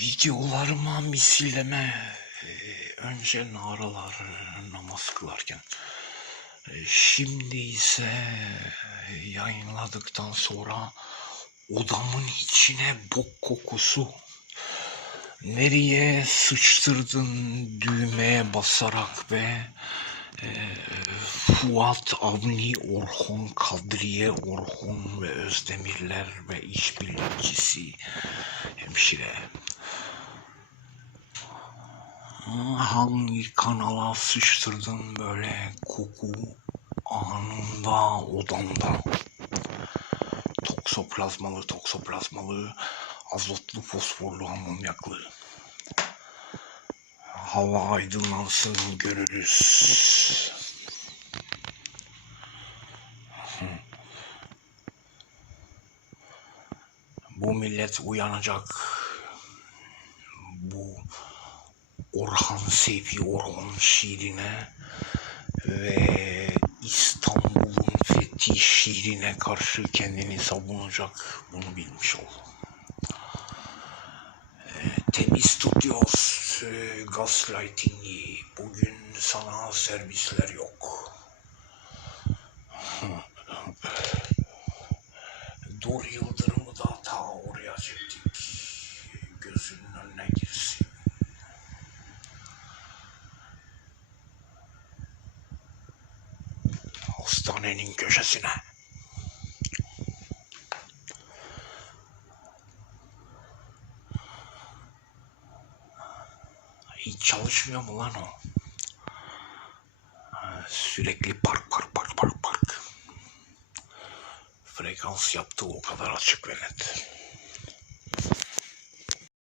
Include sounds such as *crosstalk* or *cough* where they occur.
videolarıma misilleme e, önce naralar namaz kılarken. E, şimdi ise yayınladıktan sonra odamın içine bok kokusu nereye sıçtırdın düğmeye basarak ve e, Fuat Avni Orhon Kadriye Orhon ve Özdemirler ve işbirlikçisi hemşire hangi kanala sıçtırdın böyle koku anında odamda toksoplazmalı toksoplazmalı azotlu fosforlu amonyaklı hava aydınlansın görürüz bu millet uyanacak bu Orhan Seyfi Orhan şiirine ve İstanbul'un fethi şiirine karşı kendini savunacak bunu bilmiş ol. Ee, Temiz tutuyoruz e, gaslighting'i. Bugün sana servisler yok. *laughs* Dur Yıldırım'ı Hastanenin köşesine. Hiç çalışmıyor mu lan o? Sürekli park park park park park. Frekans yaptığı o kadar açık ve net.